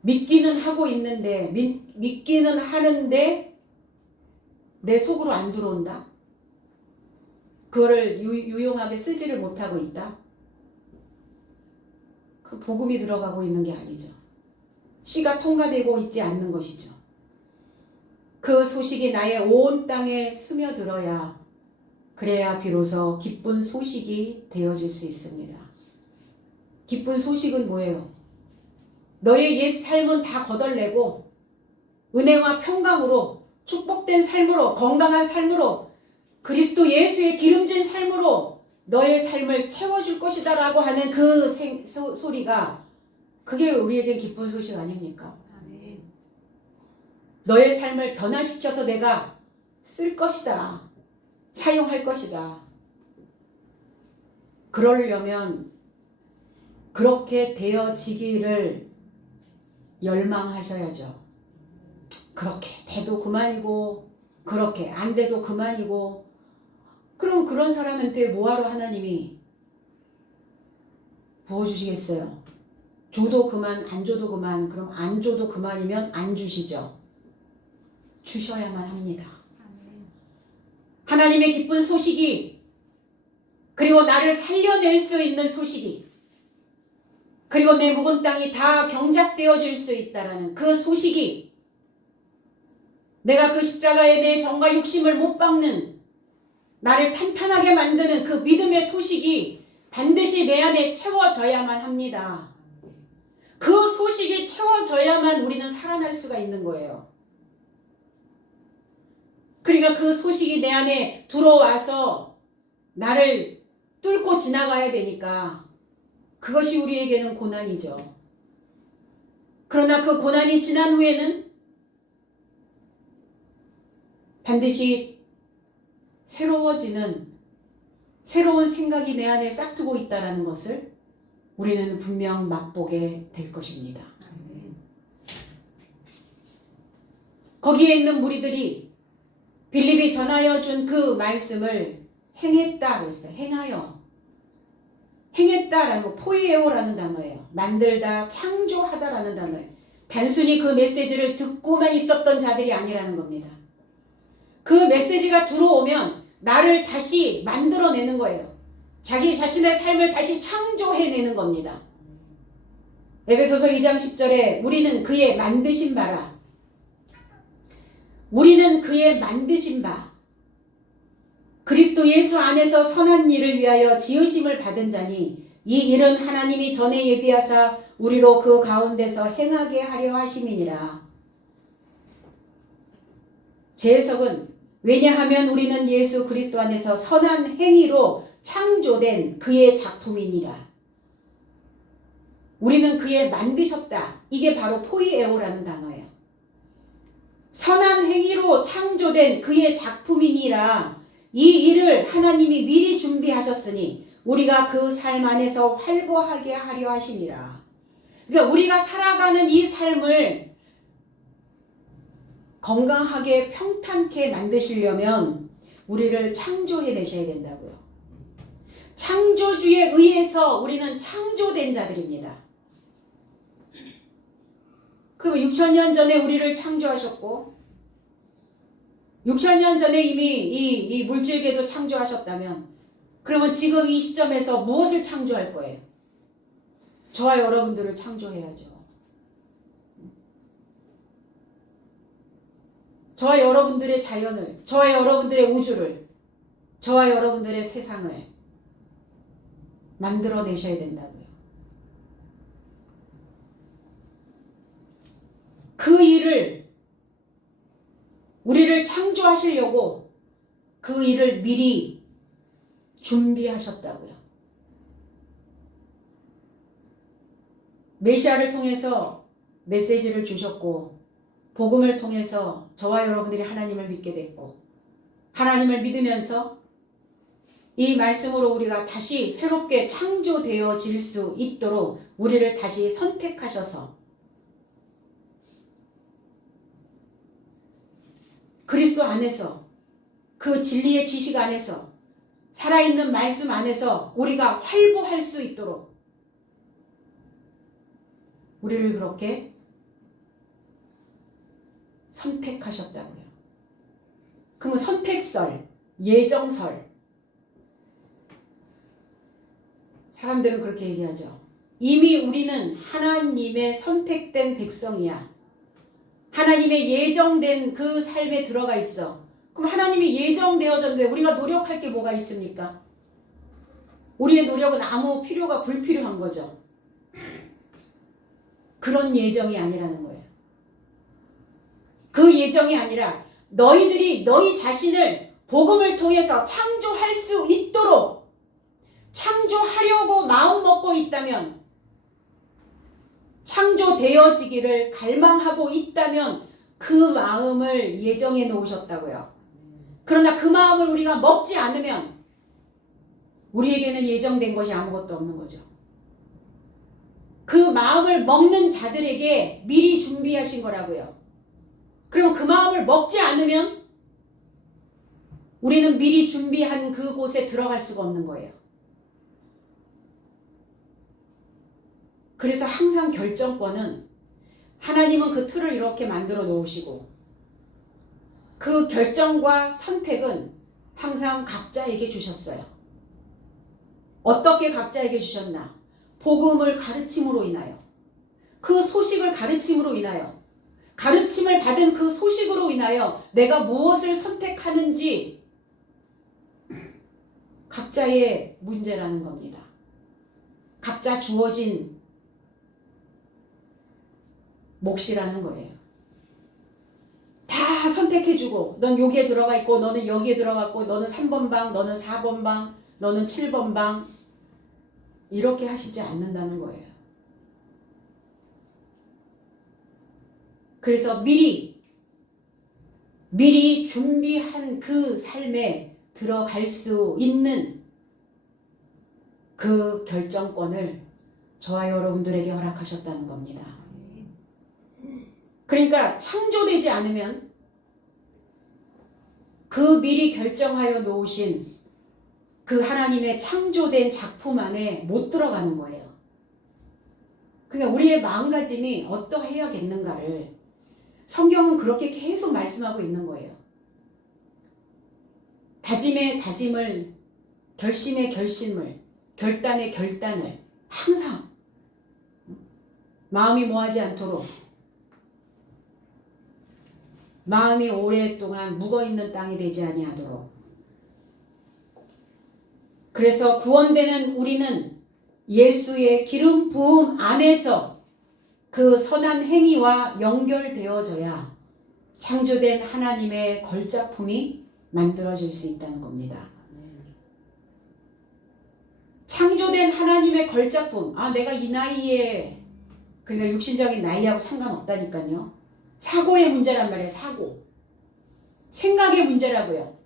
믿기는 하고 있는데, 믿기는 하는데 내 속으로 안 들어온다? 그거를 유용하게 쓰지를 못하고 있다? 그 복음이 들어가고 있는 게 아니죠. 씨가 통과되고 있지 않는 것이죠. 그 소식이 나의 온 땅에 스며들어야, 그래야 비로소 기쁜 소식이 되어질 수 있습니다. 기쁜 소식은 뭐예요? 너의 옛 삶은 다 거덜내고 은혜와 평강으로, 축복된 삶으로, 건강한 삶으로, 그리스도 예수의 기름진 삶으로 너의 삶을 채워줄 것이다 라고 하는 그 소리가, 그게 우리에겐 기쁜 소식 아닙니까? 아멘. 너의 삶을 변화시켜서 내가 쓸 것이다, 사용할 것이다. 그러려면 그렇게 되어지기를 열망하셔야죠. 그렇게 돼도 그만이고 그렇게 안 돼도 그만이고. 그럼 그런 사람한테 뭐하러 하나님이 부어주시겠어요? 줘도 그만, 안 줘도 그만. 그럼 안 줘도 그만이면 안 주시죠. 주셔야만 합니다. 하나님의 기쁜 소식이, 그리고 나를 살려낼 수 있는 소식이, 그리고 내 묵은 땅이 다 경작되어질 수 있다라는 그 소식이, 내가 그 십자가에 내 정과 욕심을 못 박는, 나를 탄탄하게 만드는 그 믿음의 소식이 반드시 내 안에 채워져야만 합니다. 그 소식이 채워져야만 우리는 살아날 수가 있는 거예요. 그러니까 그 소식이 내 안에 들어와서 나를 뚫고 지나가야 되니까 그것이 우리에게는 고난이죠. 그러나 그 고난이 지난 후에는 반드시 새로워지는, 새로운 생각이 내 안에 싹트고 있다는 것을 우리는 분명 맛보게 될 것입니다. 거기에 있는 무리들이 빌립이 전하여 준 그 말씀을 행했다 그랬어요. 행했다라는 거, 포이에오라는 단어예요. 만들다, 창조하다라는 단어예요. 단순히 그 메시지를 듣고만 있었던 자들이 아니라는 겁니다. 그 메시지가 들어오면 나를 다시 만들어내는 거예요. 자기 자신의 삶을 다시 창조해내는 겁니다. 에베소서 2장 10절에 우리는 그의 만드신 바라. 우리는 그의 만드신 바, 그리스도 예수 안에서 선한 일을 위하여 지으심을 받은 자니 이 일은 하나님이 전에 예비하사 우리로 그 가운데서 행하게 하려 하심이니라. 제 해석은, 왜냐하면 우리는 예수 그리스도 안에서 선한 행위로 창조된 그의 작품이니라. 우리는 그의 만드셨다. 이게 바로 포이에오라는 단어예요. 선한 행위로 창조된 그의 작품이니라. 이 일을 하나님이 미리 준비하셨으니 우리가 그 삶 안에서 활보하게 하려 하심이라. 그러니까 우리가 살아가는 이 삶을 건강하게 평탄케 만드시려면 우리를 창조해 내셔야 된다고요. 창조주에 의해서 우리는 창조된 자들입니다. 그 6,000년 전에 우리를 창조하셨고 6,000년 전에 이미 이 물질계도 창조하셨다면 그러면 지금 이 시점에서 무엇을 창조할 거예요? 저와 여러분들을 창조해야죠. 저와 여러분들의 자연을, 저와 여러분들의 우주를, 저와 여러분들의 세상을 만들어내셔야 된다고요. 그 일을 우리를 창조하시려고 그 일을 미리 준비하셨다고요. 메시아를 통해서 메시지를 주셨고 복음을 통해서 저와 여러분들이 하나님을 믿게 됐고 하나님을 믿으면서 이 말씀으로 우리가 다시 새롭게 창조되어질 수 있도록 우리를 다시 선택하셔서 그리스도 안에서 그 진리의 지식 안에서 살아있는 말씀 안에서 우리가 활보할 수 있도록 우리를 그렇게 선택하셨다고요. 그러면 선택설, 예정설 사람들은 그렇게 얘기하죠. 이미 우리는 하나님의 선택된 백성이야. 하나님의 예정된 그 삶에 들어가 있어. 그럼 하나님이 예정되어졌는데 우리가 노력할 게 뭐가 있습니까? 우리의 노력은 아무 필요가 불필요한 거죠. 그런 예정이 아니라는 거예요. 그 예정이 아니라 너희들이 너희 자신을 복음을 통해서 창조할 수 있도록 창조하려고 마음먹고 있다면 창조되어지기를 갈망하고 있다면 그 마음을 예정해 놓으셨다고요. 그러나 그 마음을 우리가 먹지 않으면 우리에게는 예정된 것이 아무것도 없는 거죠. 그 마음을 먹는 자들에게 미리 준비하신 거라고요. 그럼 그 마음을 먹지 않으면 우리는 미리 준비한 그곳에 들어갈 수가 없는 거예요. 그래서 항상 결정권은 하나님은 그 틀을 이렇게 만들어 놓으시고 그 결정과 선택은 항상 각자에게 주셨어요. 어떻게 각자에게 주셨나? 복음을 가르침으로 인하여 그 소식을 가르침으로 인하여 가르침을 받은 그 소식으로 인하여 내가 무엇을 선택하는지 각자의 문제라는 겁니다. 각자 주어진 몫이라는 거예요. 다 선택해주고 넌 여기에 들어가 있고 너는 여기에 들어갔고 너는 3번 방 너는 4번 방 너는 7번 방 이렇게 하시지 않는다는 거예요. 그래서 미리 준비한 그 삶에 들어갈 수 있는 그 결정권을 저와 여러분들에게 허락하셨다는 겁니다. 그러니까 창조되지 않으면 그 미리 결정하여 놓으신 그 하나님의 창조된 작품 안에 못 들어가는 거예요. 그러니까 우리의 마음가짐이 어떠해야겠는가를 성경은 그렇게 계속 말씀하고 있는 거예요. 다짐의 다짐을, 결심의 결심을, 결단의 결단을 항상 마음이 뭐하지 않도록 마음이 오랫동안 묵어있는 땅이 되지 아니하도록 그래서 구원되는 우리는 예수의 기름 부음 안에서 그 선한 행위와 연결되어져야 창조된 하나님의 걸작품이 만들어질 수 있다는 겁니다. 창조된 하나님의 걸작품, 내가 이 나이에 그러니까 육신적인 나이하고 상관없다니까요. 사고의 문제란 말이에요. 사고. 생각의 문제라고요.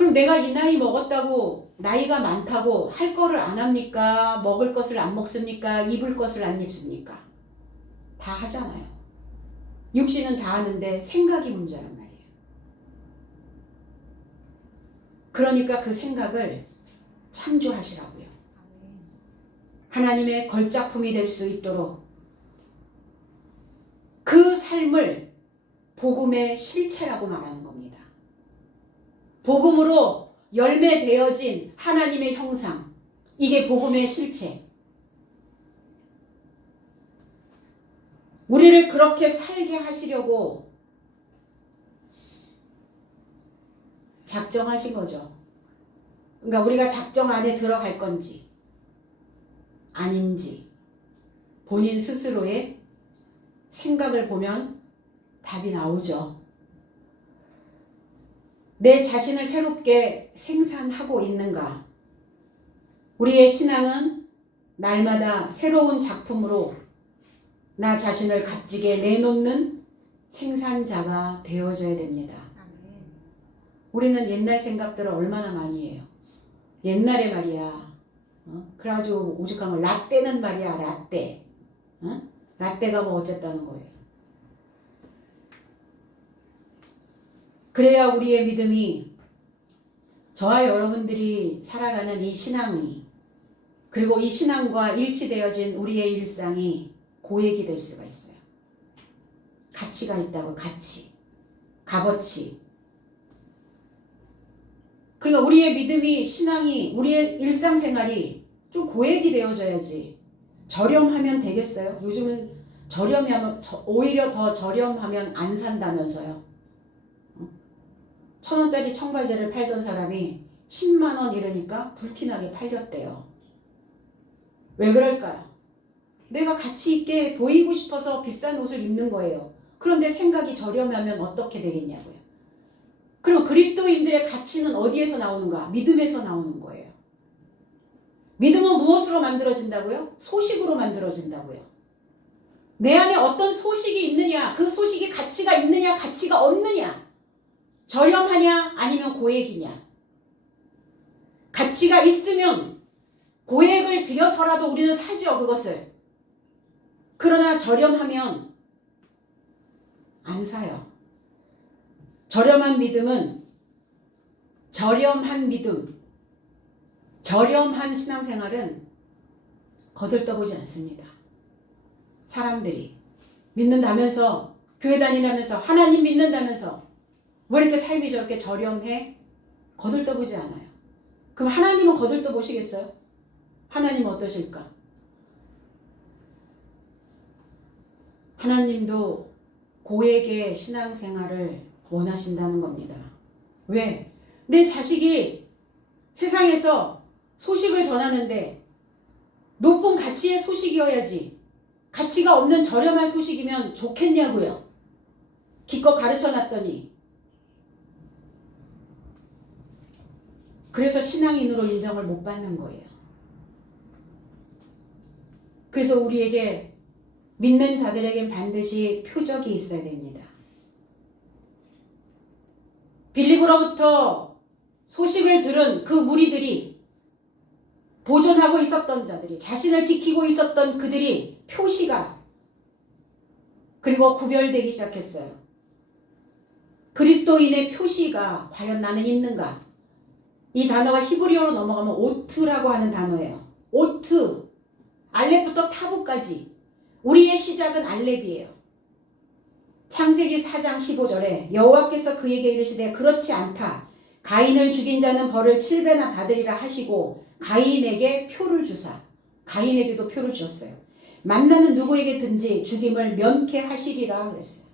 그럼 내가 이 나이 먹었다고 나이가 많다고 할 거를 안 합니까? 먹을 것을 안 먹습니까? 입을 것을 안 입습니까? 다 하잖아요. 육신은 다 하는데 생각이 문제란 말이에요. 그러니까 그 생각을 참조하시라고요. 하나님의 걸작품이 될 수 있도록 그 삶을 복음의 실체라고 말하는 겁니다. 복음으로 열매되어진 하나님의 형상, 이게 복음의 실체. 우리를 그렇게 살게 하시려고 작정하신 거죠. 그러니까 우리가 작정 안에 들어갈 건지 아닌지 본인 스스로의 생각을 보면 답이 나오죠. 내 자신을 새롭게 생산하고 있는가? 우리의 신앙은 날마다 새로운 작품으로 나 자신을 값지게 내놓는 생산자가 되어져야 됩니다. 우리는 옛날 생각들을 얼마나 많이 해요. 옛날에 말이야. 그래가지고 오죽하면 라떼는 말이야. 라떼. 라떼가 뭐 어쨌다는 거예요. 그래야 우리의 믿음이, 저와 여러분들이 살아가는 이 신앙이, 그리고 이 신앙과 일치되어진 우리의 일상이 고액이 될 수가 있어요. 가치가 있다고. 가치, 값어치. 그러니까 우리의 믿음이, 신앙이, 우리의 일상생활이 좀 고액이 되어져야지. 저렴하면 되겠어요? 요즘은 저렴하면, 오히려 더 저렴하면 안 산다면서요. 1,000원짜리 청바지를 팔던 사람이 10만 원 이러니까 불티나게 팔렸대요. 왜 그럴까요? 내가 가치 있게 보이고 싶어서 비싼 옷을 입는 거예요. 그런데 생각이 저렴하면 어떻게 되겠냐고요. 그럼 그리스도인들의 가치는 어디에서 나오는가? 믿음에서 나오는 거예요. 믿음은 무엇으로 만들어진다고요? 소식으로 만들어진다고요. 내 안에 어떤 소식이 있느냐, 그 소식이 가치가 있느냐, 가치가 없느냐, 저렴하냐 아니면 고액이냐. 가치가 있으면 고액을 들여서라도 우리는 사죠, 그것을. 그러나 저렴하면 안 사요. 저렴한 믿음은, 저렴한 믿음, 저렴한 신앙생활은 거들떠보지 않습니다. 사람들이 믿는다면서, 교회 다닌다면서, 하나님 믿는다면서 왜 이렇게 삶이 저렇게 저렴해? 거들떠보지 않아요. 그럼 하나님은 거들떠보시겠어요? 하나님은 어떠실까? 하나님도 고액의 신앙생활을 원하신다는 겁니다. 왜? 내 자식이 세상에서 소식을 전하는데 높은 가치의 소식이어야지, 가치가 없는 저렴한 소식이면 좋겠냐고요. 기껏 가르쳐놨더니. 그래서 신앙인으로 인정을 못 받는 거예요. 그래서 우리에게, 믿는 자들에겐 반드시 표적이 있어야 됩니다. 빌립으로부터 소식을 들은 그 무리들이, 보존하고 있었던 자들이, 자신을 지키고 있었던 그들이 표시가, 그리고 구별되기 시작했어요. 그리스도인의 표시가 과연 나는 있는가? 이 단어가 히브리어로 넘어가면 오트라고 하는 단어예요. 오트, 알렙부터 타부까지. 우리의 시작은 알렙이에요. 창세기 4장 15절에 여호와께서 그에게 이르시되 그렇지 않다. 가인을 죽인 자는 벌을 7배나 받으리라 하시고 가인에게 표를 주사. 가인에게도 표를 주었어요. 만나는 누구에게든지 죽임을 면케하시리라 그랬어요.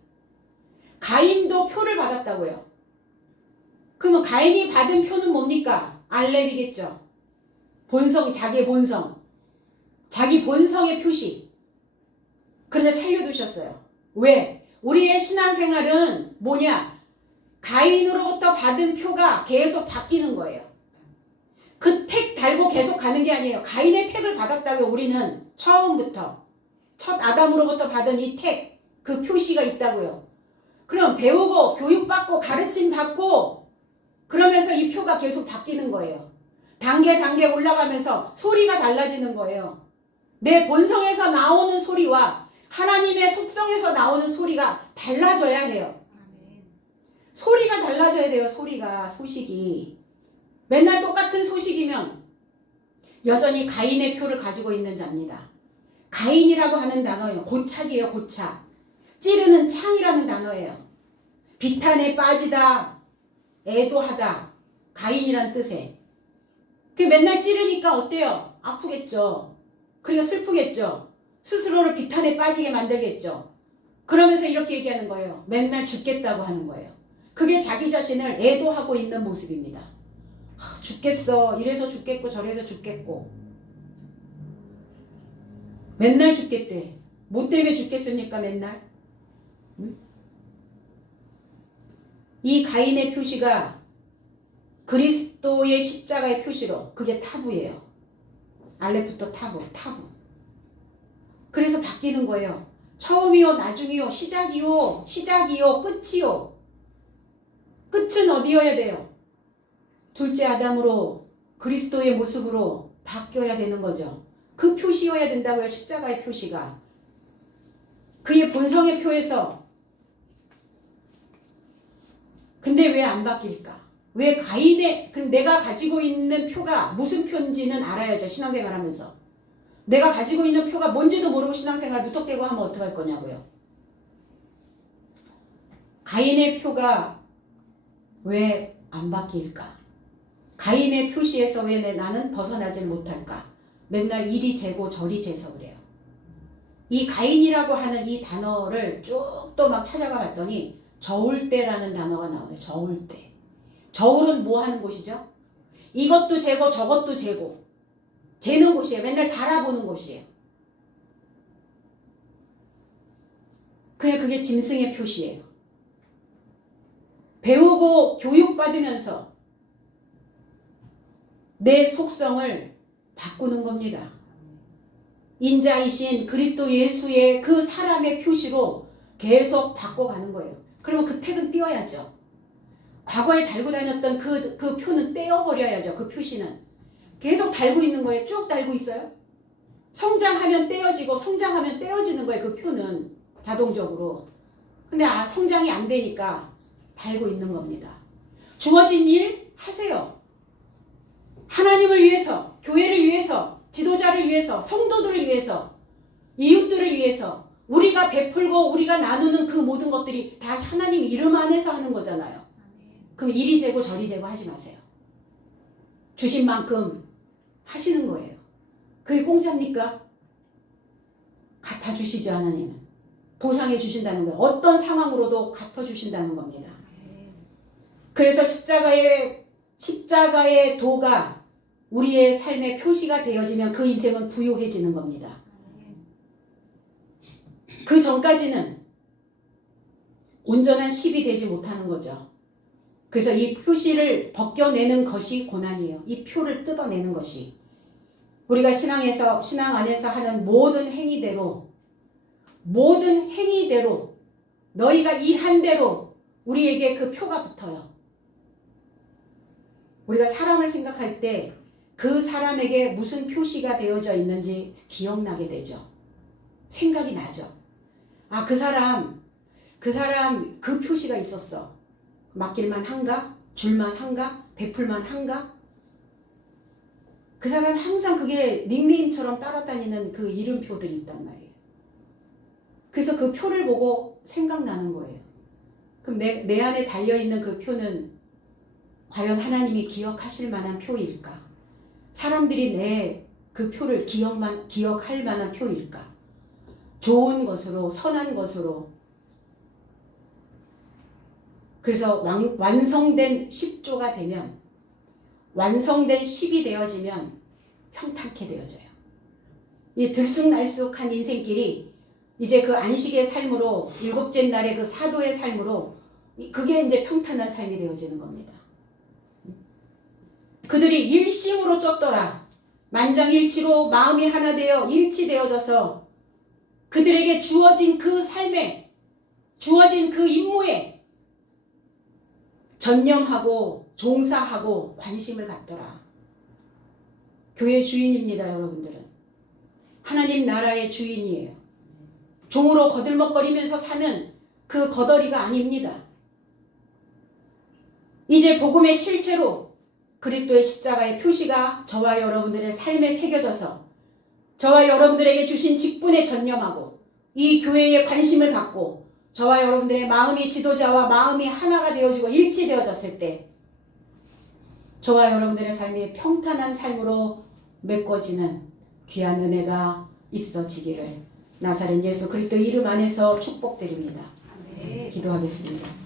가인도 표를 받았다고요. 그러면 가인이 받은 표는 뭡니까? 알렙이겠죠. 본성, 자기의 본성. 자기 본성의 표시. 그런데 살려두셨어요. 왜? 우리의 신앙생활은 뭐냐? 가인으로부터 받은 표가 계속 바뀌는 거예요. 그 택 달고 계속 가는 게 아니에요. 가인의 택을 받았다고요. 우리는 처음부터. 첫 아담으로부터 받은 이 택, 그 표시가 있다고요. 그럼 배우고 교육받고 가르침받고 그러면서 이 표가 계속 바뀌는 거예요. 단계 올라가면서 소리가 달라지는 거예요. 내 본성에서 나오는 소리와 하나님의 속성에서 나오는 소리가 달라져야 해요. 소리가 달라져야 돼요. 소식이. 맨날 똑같은 소식이면 여전히 가인의 표를 가지고 있는 자입니다. 가인이라고 하는 단어예요. 고착이에요. 고착. 찌르는 창이라는 단어예요. 비탄에 빠지다, 애도하다, 가인이란 뜻에. 그 맨날 찌르니까 어때요? 아프겠죠. 그러니까 슬프겠죠. 스스로를 비탄에 빠지게 만들겠죠. 그러면서 이렇게 얘기하는 거예요. 맨날 죽겠다고 하는 거예요. 그게 자기 자신을 애도하고 있는 모습입니다. 죽겠어. 이래서 죽겠고 저래서 죽겠고. 맨날 죽겠대. 뭐 때문에 죽겠습니까? 맨날. 응? 이 가인의 표시가 그리스도의 십자가의 표시로 그게 타부예요. 알레프토 타부. 그래서 바뀌는 거예요. 처음이요, 나중이요, 시작이요, 끝이요. 끝은 어디여야 돼요? 둘째 아담으로 그리스도의 모습으로 바뀌어야 되는 거죠. 그 표시여야 된다고요. 십자가의 표시가. 그의 본성의 표에서. 근데 왜 안 바뀔까? 왜 가인의, 그럼 내가 가지고 있는 표가 무슨 표인지는 알아야죠. 신앙생활 하면서. 내가 가지고 있는 표가 뭔지도 모르고 신앙생활 무턱대고 하면 어떡할 거냐고요. 가인의 표가 왜 안 바뀔까? 가인의 표시에서 왜 나는 벗어나질 못할까? 맨날 이리 재고 저리 재서 그래요. 이 가인이라고 하는 이 단어를 쭉 또 막 찾아가 봤더니 저울대라는 단어가 나오네. 저울대. 저울은 뭐 하는 곳이죠? 이것도 재고 저것도 재고 재는 곳이에요. 맨날 달아보는 곳이에요. 그게 짐승의 표시예요. 배우고 교육받으면서 내 속성을 바꾸는 겁니다. 인자이신 그리스도 예수의 그 사람의 표시로 계속 바꿔가는 거예요. 그러면 그 택은 띄워야죠. 과거에 달고 다녔던 그 표는 떼어버려야죠. 그 표시는. 계속 달고 있는 거예요. 쭉 달고 있어요. 성장하면 떼어지고 성장하면 떼어지는 거예요. 그 표는 자동적으로. 근데 성장이 안 되니까 달고 있는 겁니다. 주어진 일 하세요. 하나님을 위해서, 교회를 위해서, 지도자를 위해서, 성도들을 위해서, 이웃들을 위해서 우리가 베풀고 우리가 나누는 그 모든 것들이 다 하나님 이름 안에서 하는 거잖아요. 그럼 이리 재고 저리 재고 하지 마세요. 주신 만큼 하시는 거예요. 그게 공짜입니까? 갚아주시죠. 하나님은. 보상해 주신다는 거예요. 어떤 상황으로도 갚아주신다는 겁니다. 그래서 십자가의 도가 우리의 삶의 표시가 되어지면 그 인생은 부유해지는 겁니다. 그 전까지는 온전한 10이 되지 못하는 거죠. 그래서 이 표시를 벗겨내는 것이 고난이에요. 이 표를 뜯어내는 것이. 우리가 신앙 안에서 하는 모든 행위대로 너희가 일한 대로 우리에게 그 표가 붙어요. 우리가 사람을 생각할 때 그 사람에게 무슨 표시가 되어져 있는지 기억나게 되죠. 생각이 나죠. 그 사람 그 표시가 있었어. 맡길만 한가? 줄만 한가? 베풀만 한가? 그 사람 항상 그게 닉네임처럼 따라다니는 그 이름표들이 있단 말이에요. 그래서 그 표를 보고 생각나는 거예요. 그럼 내 안에 달려있는 그 표는 과연 하나님이 기억하실 만한 표일까? 사람들이 내 그 표를 기억할 만한 표일까? 좋은 것으로, 선한 것으로. 그래서 완성된 10조가 되면, 완성된 10이 되어지면 평탄케 되어져요. 이 들쑥날쑥한 인생길이 이제 그 안식의 삶으로, 일곱째 날의 그 사도의 삶으로 그게 이제 평탄한 삶이 되어지는 겁니다. 그들이 일심으로 쫓더라. 만장일치로 마음이 하나 되어 일치되어져서 그들에게 주어진 그 삶에, 주어진 그 임무에 전념하고 종사하고 관심을 갖더라. 교회 주인입니다, 여러분들은. 하나님 나라의 주인이에요. 종으로 거들먹거리면서 사는 그 거더리가 아닙니다. 이제 복음의 실체로 그리스도의 십자가의 표시가 저와 여러분들의 삶에 새겨져서 저와 여러분들에게 주신 직분에 전념하고 이 교회에 관심을 갖고 저와 여러분들의 마음이 지도자와 마음이 하나가 되어지고 일치되어졌을 때 저와 여러분들의 삶이 평탄한 삶으로 메꿔지는 귀한 은혜가 있어지기를 나사렛 예수 그리스도 이름 안에서 축복드립니다. 기도하겠습니다.